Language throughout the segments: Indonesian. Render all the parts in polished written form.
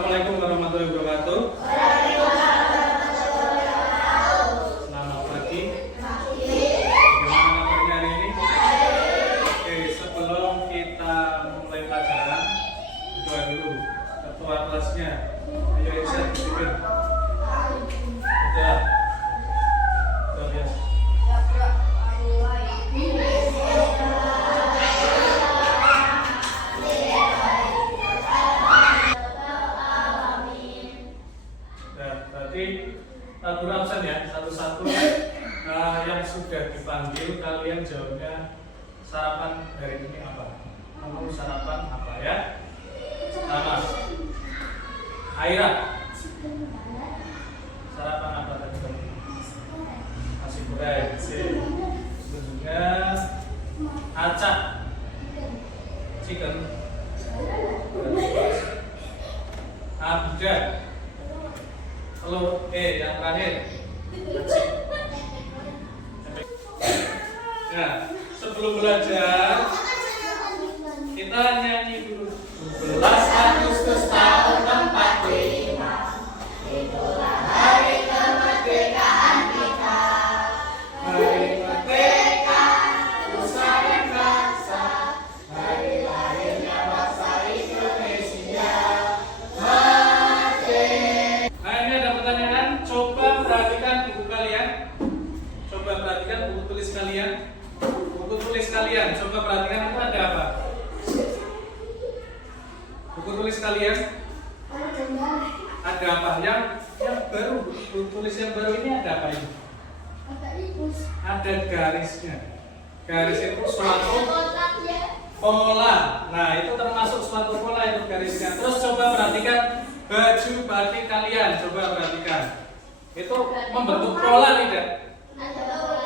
Assalamualaikum warahmatullahi wabarakatuh. Selamat pagi. Bagaimana kabarnya hari ini? Oke, sebelum kita mulai pelajaran, doa dulu. Ketua kelasnya, ayo Irsyad bikin. Udah. Udah biasa. Guru absen ya, satu-satu yang sudah dipanggil kalian jawabnya sarapan hari ini apa? Kamu sarapan apa ya? Sama Aira, sarapan apa tadi kamu? Nasi goreng. Juga acak, chicken. Abda. Halo, yang terakhir. Nah, sebelum belajar kita nyanyi dulu. 12 Agustus tahun 45. Itulah hari kemerdekaan kita. Hari merdeka, nusa dan bangsa. Hari lahirnya bangsa Indonesia. Coba perhatikan buku kalian. Coba perhatikan buku tulis kalian. Buku tulis kalian, coba perhatikan itu ada apa? Buku tulis kalian ada apa? Yang baru, buku tulis yang baru ini ada apa ini? Ada garisnya. Garis itu suatu pola. Nah, itu termasuk suatu pola itu garisnya. Terus coba perhatikan baju batik kalian. Coba perhatikan. Itu membentuk pola tidak?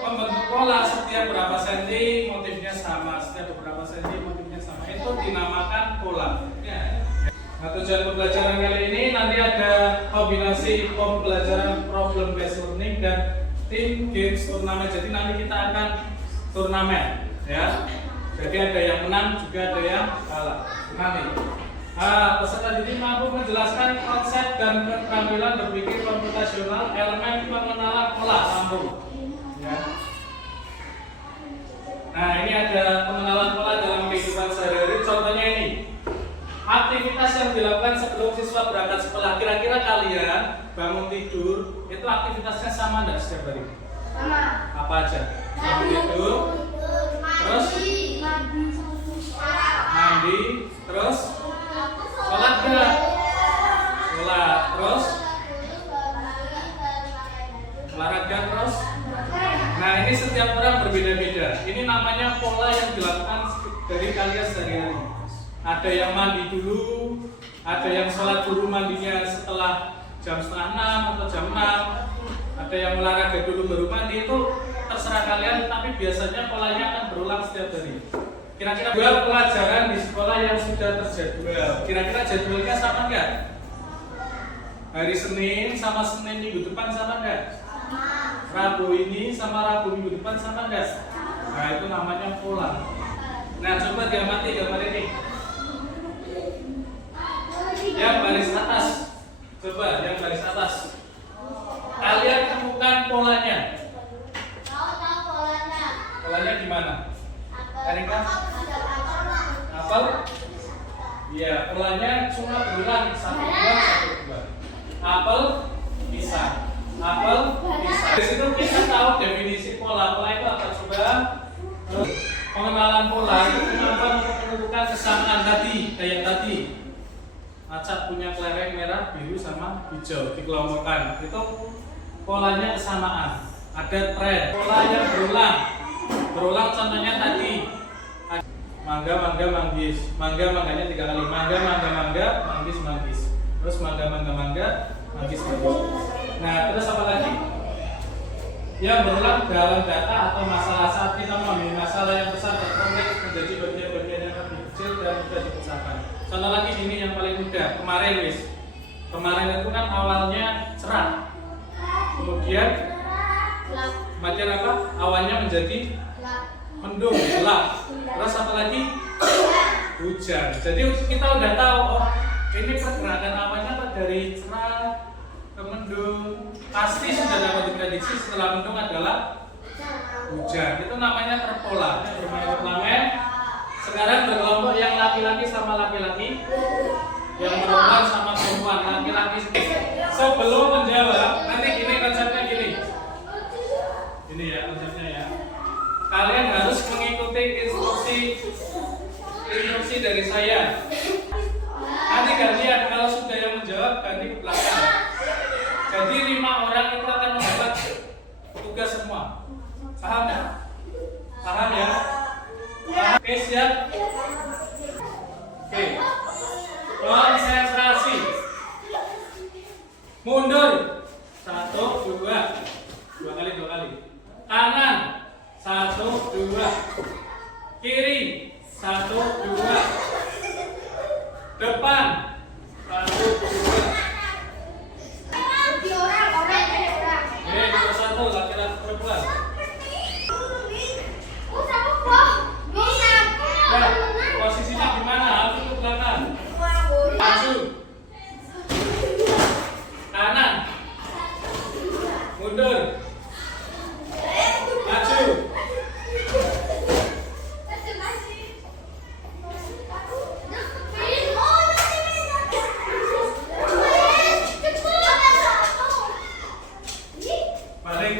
Membentuk pola setiap berapa senti motifnya sama, setiap beberapa senti motifnya sama. Itu dinamakan pola. Nah, tujuan pembelajaran kali ini nanti ada kombinasi pembelajaran problem based learning dan team games turnamen. Jadi nanti kita akan turnamen, ya. Jadi ada yang menang juga ada yang kalah. Nanti. Peserta didik mampu menjelaskan konsep dan keterampilan berpikir komputasional elemen pengenalan pola sambung. Ya. Nah, ini ada pengenalan pola dalam kehidupan sehari-hari. Contohnya ini, aktivitas yang dilakukan sebelum siswa berangkat sekolah. Kira-kira kalian bangun tidur, itu aktivitasnya sama enggak setiap hari? Sama. Apa aja? Bangun tidur, terus mandi, terus sholat enggak? Sholat, terus olahraga, terus. Nah, ini setiap orang berbeda-beda. Ini namanya pola yang dilakukan dari kalian sehari-hari. Ada yang mandi dulu, ada yang sholat dulu mandinya setelah jam 5:30 atau jam 6. Ada yang olahraga dulu baru mandi, itu terserah kalian, tapi biasanya polanya akan berulang setiap hari. Kira-kira pelajaran di sekolah yang sudah terjadwal. Kira-kira jadwalnya sama enggak? Hari Senin sama Senin minggu depan sama enggak? Rabu ini sama Rabu minggu depan sama enggak? Nah, itu namanya pola. Nah, coba diamati gambar ini. Yang baris atas. Coba yang baris atas. Kalian temukan polanya. Tahu polanya. Polanya gimana? Erika? Apel? Iya, polanya cuma berulang 1, 2, 1, 2. Apel, pisang. Apel, pisang. Di situ kita tahu definisi pola. Pola itu apa? Coba. Pengenalan pola itu kemampuan untuk menentukan kesamaan tadi, kayak tadi. Acak punya kelereng merah, biru, sama hijau dikelompokkan. Itu polanya kesamaan. Ada tren. Pola yang berulang. Berulang contohnya tadi. Mangga, mangga, manggis. Mangga, mangganya 3 kali. Mangga, mangga, mangga, manggis, manggis. Terus mangga, mangga, mangga, manggis, manggis. Nah, terus apa lagi? Yang berulang dalam data atau masalah saat kita memahami masalah yang besar dan kompleks menjadi bagian-bagian yang lebih kecil dan mudah dipecahkan. Contoh lagi ini yang paling mudah. Kemarin wis. Kemarin itu kan awalnya cerah. Kemudian kemudian apa? Awannya menjadi mendung, gelap. Terus apa lagi? Hujan. Jadi kita udah tahu, oh Ini pergerakan awannya apa dari cerah ke mendung. Pasti sudah dapat diprediksi setelah mendung adalah hujan. Itu namanya terpola. Bermain turnamen. Sekarang berkelompok yang laki-laki sama laki-laki, yang perempuan sama perempuan. Laki-laki sebelum menjawab, nanti gini konsepnya gini. Ini ya konsepnya ya. Kalian harus mengikuti instruksi dari saya. Nanti gantian, kalau sudah yang menjawab ganti ke belakang. Jadi 5 orang itu akan mendapat tugas semua. Paham ya? Paham ya? Oke, siap? Oke. Konsentrasi. Mundur. 1, 2. 2 kali. Kanan. 1, 2. Kiri. 1, 2. Depan. 1, 2. Nomor 1 laki-laki perempuan. Nah, posisinya gimana? Harus ke belakang. Maju. Kanan. Mundur. Maju. Balik.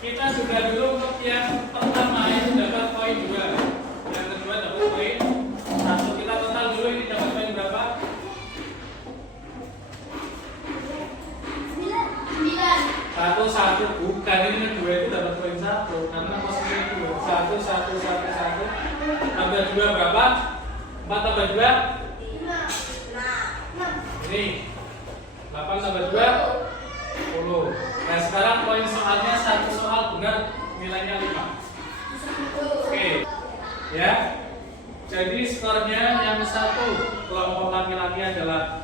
Kita sudah dulu untuk yang pertama itu dapat poin 2, yang kedua dapat poin 1. Kita total dulu ini dapat poin berapa? 1, bukan, ini 2 itu dapat poin 1 karena posisinya 2. 1, 1, 1, 1 tambah 2 berapa? 4 tambah 2? 5. Ini 8 tambah 2? 10. Nah sekarang poin soalnya satu soal benar nilainya 5. Oke. Ya. Jadi skornya yang satu kelompok laki-laki adalah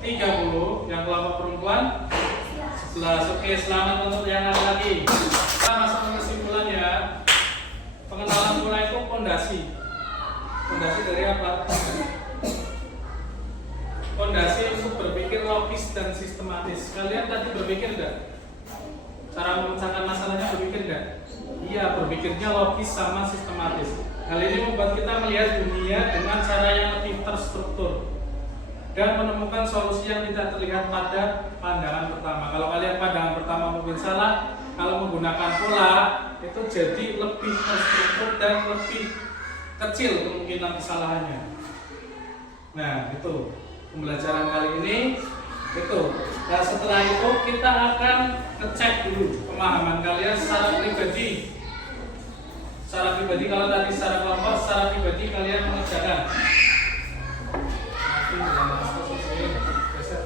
30, yang kelompok perempuan 11. Oke, selamat untuk yang laki-laki. Kita masuk ke kesimpulan ya. Pengenalan pola itu pondasi. Pondasi dari apa? Pondasi untuk berpikir logis dan sistematis. Kalian tadi berpikir enggak? Cara memecahkan masalahnya berpikir enggak? Iya, berpikirnya logis sama sistematis. Hal ini membuat kita melihat dunia dengan cara yang lebih terstruktur dan menemukan solusi yang tidak terlihat pada pandangan pertama. Kalau kalian pandangan pertama mungkin salah, kalau menggunakan pola itu jadi lebih terstruktur dan lebih kecil kemungkinan kesalahannya. Nah, itu pembelajaran kali ini itu. Nah setelah itu kita akan ngecek dulu pemahaman kalian secara pribadi. Secara pribadi, kalau tadi secara kelompok, secara pribadi kalian mengerjakan. Nanti dalam proses ini geser.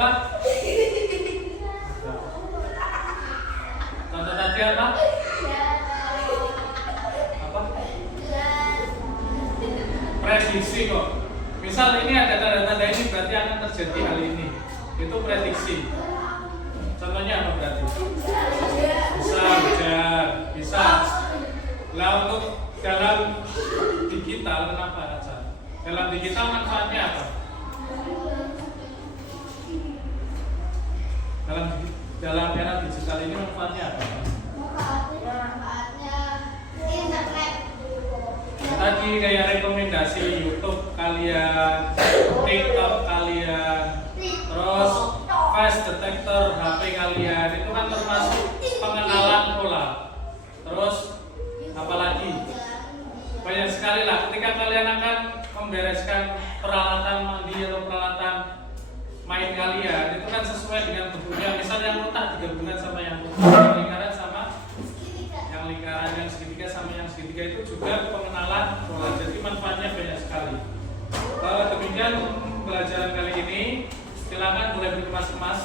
apa? Contoh tadi apa? Apa? Prediksi kok. Misal ini ada tanda-tanda ini berarti akan terjadi hal ini. Itu prediksi. Contohnya apa berarti? Bisa hujan, bisa. Lah untuk dalam digital kenapa aja? Dalam digital manfaatnya apa? Dalam era digital ini manfaatnya apa? Tadi kayak rekomendasi YouTube kalian, TikTok kalian, terus face detector HP kalian itu kan termasuk pengenalan pola. Terus apalagi banyak sekali lah ketika kalian akan membereskan peralatan mandi atau peralatan main kalian itu kan sesuai dengan bentuknya. Misal yang kotak digabungkan sama yang lingkaran sama yang lingkaran, yang segitiga sama yang segitiga itu juga pengenalan pola. Jadi manfaatnya banyak sekali. Demikian pembelajaran kali ini. Silakan boleh berkemas-kemas.